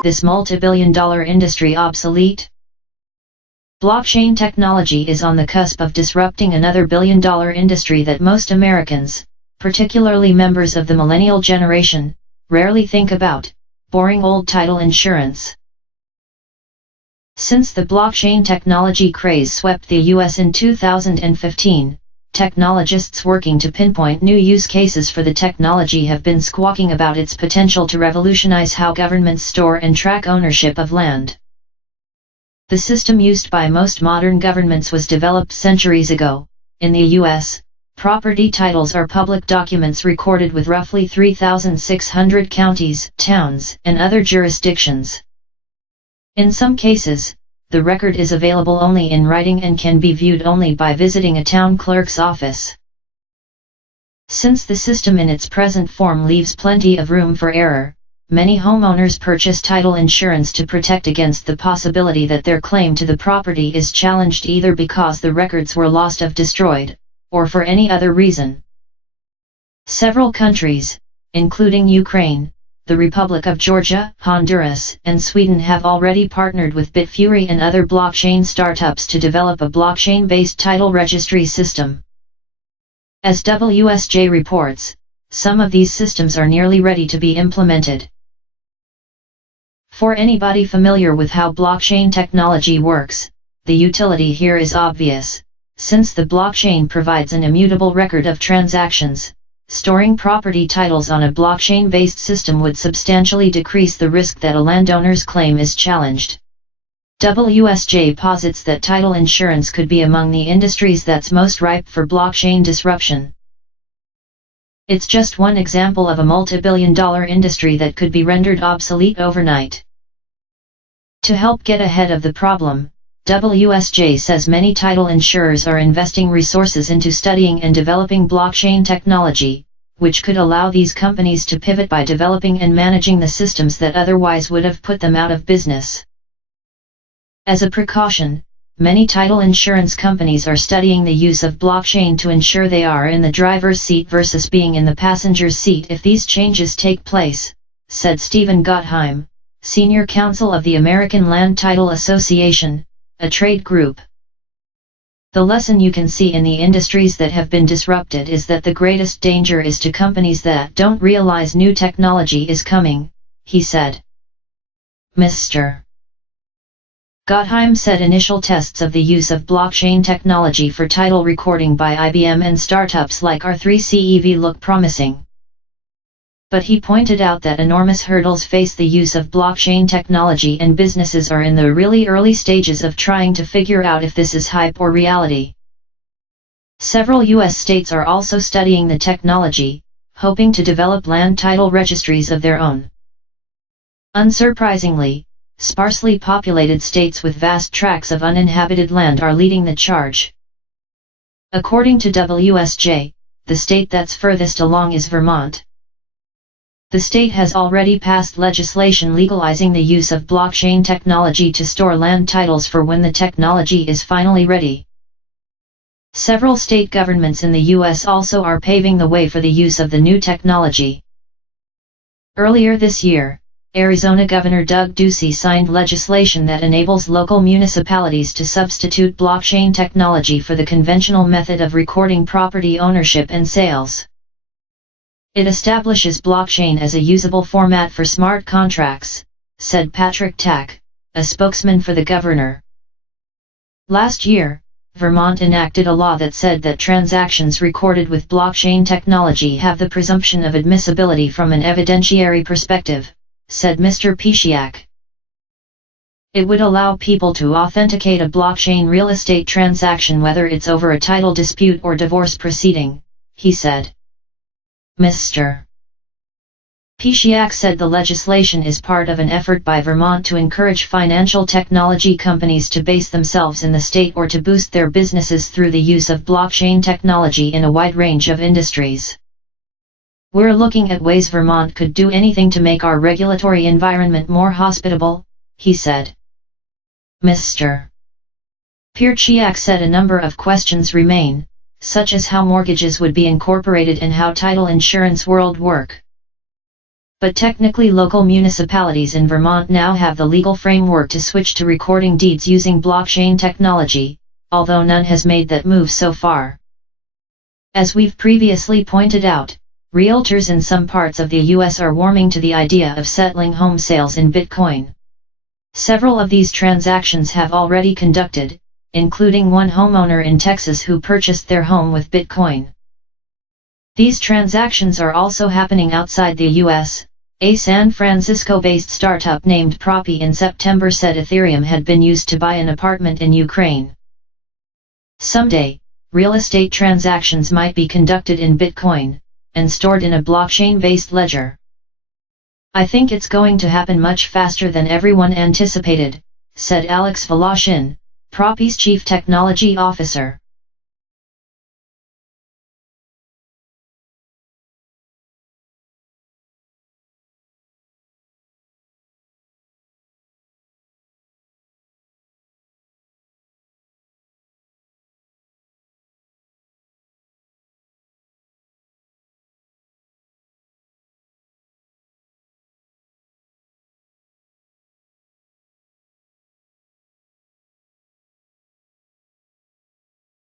this multi-billion-dollar industry obsolete? Blockchain technology is on the cusp of disrupting another billion-dollar industry that most Americans, particularly members of the millennial generation, rarely think about: boring old title insurance. Since the blockchain technology craze swept the US in 2015, technologists working to pinpoint new use cases for the technology have been squawking about its potential to revolutionize how governments store and track ownership of land. The system used by most modern governments was developed centuries ago. In the US, property titles are public documents recorded with roughly 3,600 counties, towns, and other jurisdictions. In some cases, the record is available only in writing and can be viewed only by visiting a town clerk's office. Since the system in its present form leaves plenty of room for error, many homeowners purchase title insurance to protect against the possibility that their claim to the property is challenged either because the records were lost or destroyed, or for any other reason. Several countries, including Ukraine, the Republic of Georgia, Honduras, and Sweden have already partnered with Bitfury and other blockchain startups to develop a blockchain-based title registry system. As WSJ reports, some of these systems are nearly ready to be implemented. For anybody familiar with how blockchain technology works, the utility here is obvious. Since the blockchain provides an immutable record of transactions, storing property titles on a blockchain-based system would substantially decrease the risk that a landowner's claim is challenged. WSJ posits that title insurance could be among the industries that's most ripe for blockchain disruption. It's just one example of a multi-billion-dollar industry that could be rendered obsolete overnight. To help get ahead of the problem, WSJ says many title insurers are investing resources into studying and developing blockchain technology, which could allow these companies to pivot by developing and managing the systems that otherwise would have put them out of business. As a precaution, many title insurance companies are studying the use of blockchain to ensure they are in the driver's seat versus being in the passenger's seat if these changes take place, said Stephen Gottheim, Senior Counsel of the American Land Title Association, a trade group. The lesson you can see in the industries that have been disrupted is that the greatest danger is to companies that don't realize new technology is coming, he said. Mr. Gottheim said initial tests of the use of blockchain technology for title recording by IBM and startups like R3CEV look promising. But he pointed out that enormous hurdles face the use of blockchain technology and businesses are in the really early stages of trying to figure out if this is hype or reality. Several U.S. states are also studying the technology, hoping to develop land title registries of their own. Unsurprisingly, sparsely populated states with vast tracts of uninhabited land are leading the charge. According to WSJ, the state that's furthest along is Vermont. The state has already passed legislation legalizing the use of blockchain technology to store land titles for when the technology is finally ready. Several state governments in the U.S. also are paving the way for the use of the new technology. Earlier this year, Arizona Governor Doug Ducey signed legislation that enables local municipalities to substitute blockchain technology for the conventional method of recording property ownership and sales. It establishes blockchain as a usable format for smart contracts, said Patrick Tack, a spokesman for the governor. Last year, Vermont enacted a law that said that transactions recorded with blockchain technology have the presumption of admissibility from an evidentiary perspective, said Mr. Pisiak. It would allow people to authenticate a blockchain real estate transaction whether it's over a title dispute or divorce proceeding, he said. Mr. Pisiak said the legislation is part of an effort by Vermont to encourage financial technology companies to base themselves in the state or to boost their businesses through the use of blockchain technology in a wide range of industries. We're looking at ways Vermont could do anything to make our regulatory environment more hospitable, he said. Mr. Pisiak said a number of questions remain, such as how mortgages would be incorporated and how title insurance world work. But technically local municipalities in Vermont now have the legal framework to switch to recording deeds using blockchain technology, although none has made that move so far. As we've previously pointed out, realtors in some parts of the US are warming to the idea of settling home sales in Bitcoin. Several of these transactions have already conducted, including one homeowner in Texas who purchased their home with Bitcoin. These transactions are also happening outside the US. A San Francisco-based startup named Propi in September said Ethereum had been used to buy an apartment in Ukraine. Someday, real estate transactions might be conducted in Bitcoin, and stored in a blockchain-based ledger. I think it's going to happen much faster than everyone anticipated, said Alex Voloshin, Propi's chief technology officer.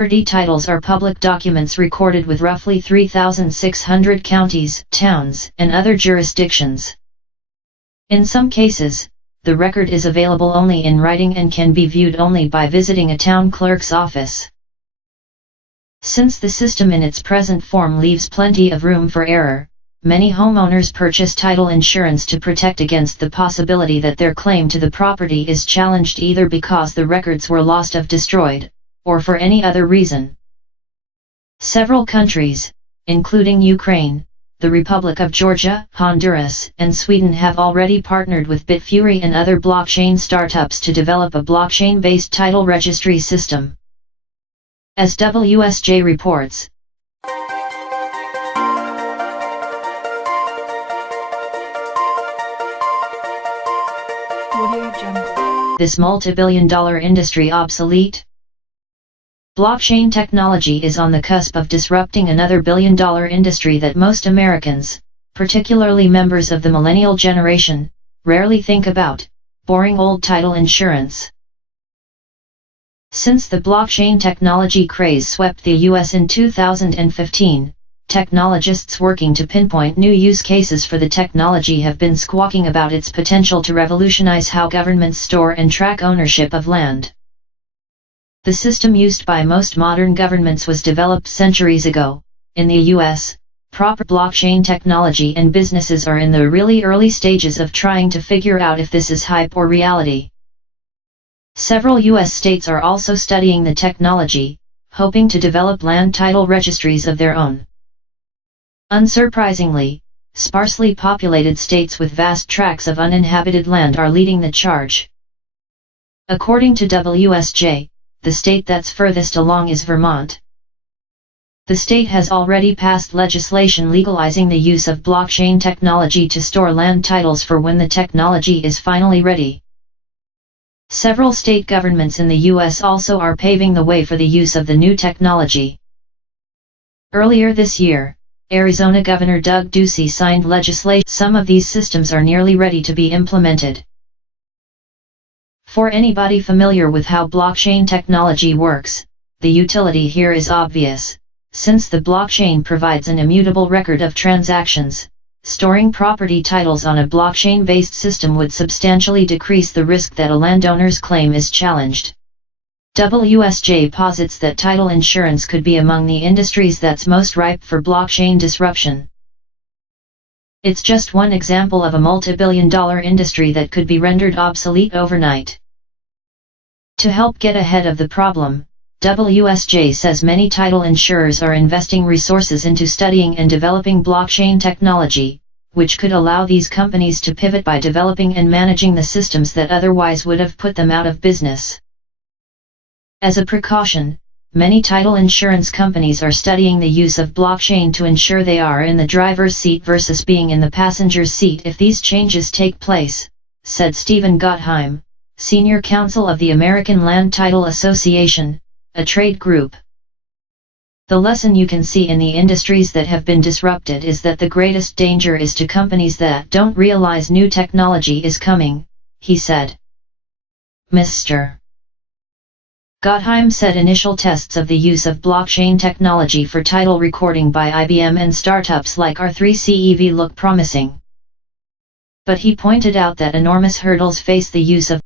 Property titles are public documents recorded with roughly 3,600 counties, towns, and other jurisdictions. In some cases, the record is available only in writing and can be viewed only by visiting a town clerk's office. Since the system in its present form leaves plenty of room for error, many homeowners purchase title insurance to protect against the possibility that their claim to the property is challenged either because the records were lost or destroyed, or for any other reason. Several countries, including Ukraine, the Republic of Georgia, Honduras, and Sweden have already partnered with Bitfury and other blockchain startups to develop a blockchain-based title registry system. As WSJ reports, this multi-billion-dollar industry obsolete? Blockchain technology is on the cusp of disrupting another billion-dollar industry that most Americans, particularly members of the millennial generation, rarely think about: boring old title insurance. Since the blockchain technology craze swept the US in 2015, technologists working to pinpoint new use cases for the technology have been squawking about its potential to revolutionize how governments store and track ownership of land. The system used by most modern governments was developed centuries ago. In the US, proper blockchain technology and businesses are in the really early stages of trying to figure out if this is hype or reality. Several US states are also studying the technology, hoping to develop land title registries of their own. Unsurprisingly, sparsely populated states with vast tracts of uninhabited land are leading the charge. According to WSJ, the state that's furthest along is Vermont. The state has already passed legislation legalizing the use of blockchain technology to store land titles for when the technology is finally ready. Several state governments in the US also are paving the way for the use of the new technology. Earlier this year, Arizona Governor Doug Ducey signed legislation. Some of these systems are nearly ready to be implemented. For anybody familiar with how blockchain technology works, the utility here is obvious. Since the blockchain provides an immutable record of transactions, storing property titles on a blockchain-based system would substantially decrease the risk that a landowner's claim is challenged. WSJ posits that title insurance could be among the industries that's most ripe for blockchain disruption. It's just one example of a multi-billion-dollar industry that could be rendered obsolete overnight. To help get ahead of the problem, WSJ says many title insurers are investing resources into studying and developing blockchain technology, which could allow these companies to pivot by developing and managing the systems that otherwise would have put them out of business. As a precaution, many title insurance companies are studying the use of blockchain to ensure they are in the driver's seat versus being in the passenger's seat if these changes take place, said Stephen Gottheim, Senior Counsel of the American Land Title Association, a trade group. The lesson you can see in the industries that have been disrupted is that the greatest danger is to companies that don't realize new technology is coming, he said. Mr. Gottheim said initial tests of the use of blockchain technology for title recording by IBM and startups like R3CEV look promising. But he pointed out that enormous hurdles face the use of